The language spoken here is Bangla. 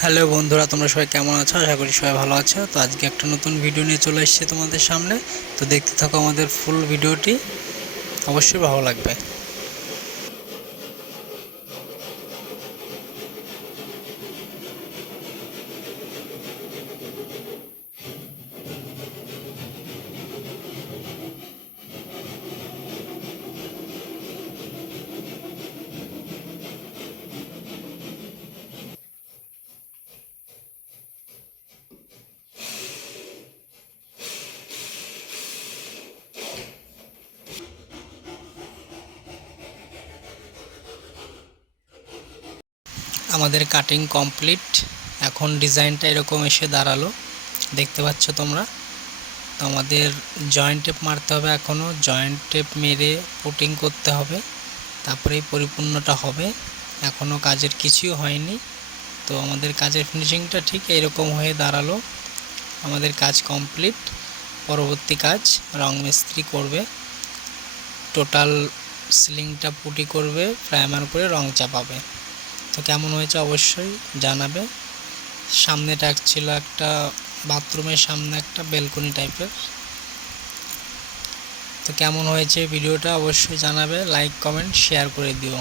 হ্যালো বন্ধুরা, তোমরা সবাই কেমন আছো? আশা করি সবাই ভালো আছো। তো আজকে একটা নতুন ভিডিও নিয়ে চলে এসেছি তোমাদের সামনে। তো দেখতে থাকো আমাদের ফুল ভিডিওটি, অবশ্যই ভালো লাগবে। আমাদের কাটিং কমপ্লিট। এখন ডিজাইনটা এরকম এসে দাঁড়ালো, দেখতে পাচ্ছ তোমরা। তো আমাদের জয়েন্ট টেপ মারতে হবে, এখনও জয়েন্ট টেপ মেরে পুটিং করতে হবে, তারপরেই পরিপূর্ণটা হবে। এখনও কাজের কিছুই হয়নি। তো আমাদের কাজের ফিনিশিংটা ঠিক এরকম হয়ে দাঁড়ালো। আমাদের কাজ কমপ্লিট। পরবর্তী কাজ রং মিস্ত্রি করবে, টোটাল সিলিংটা পুটি করবে, প্রাইমার করে রং চাপাবে। তো কেমন হয়েছে অবশ্যই জানাবে। সামনেটা ছিল একটা বাথরুমের সামনে একটা বেলকনি টাইপের। তো কেমন হয়েছে ভিডিওটা অবশ্যই জানাবে, লাইক কমেন্ট শেয়ার করে দিও।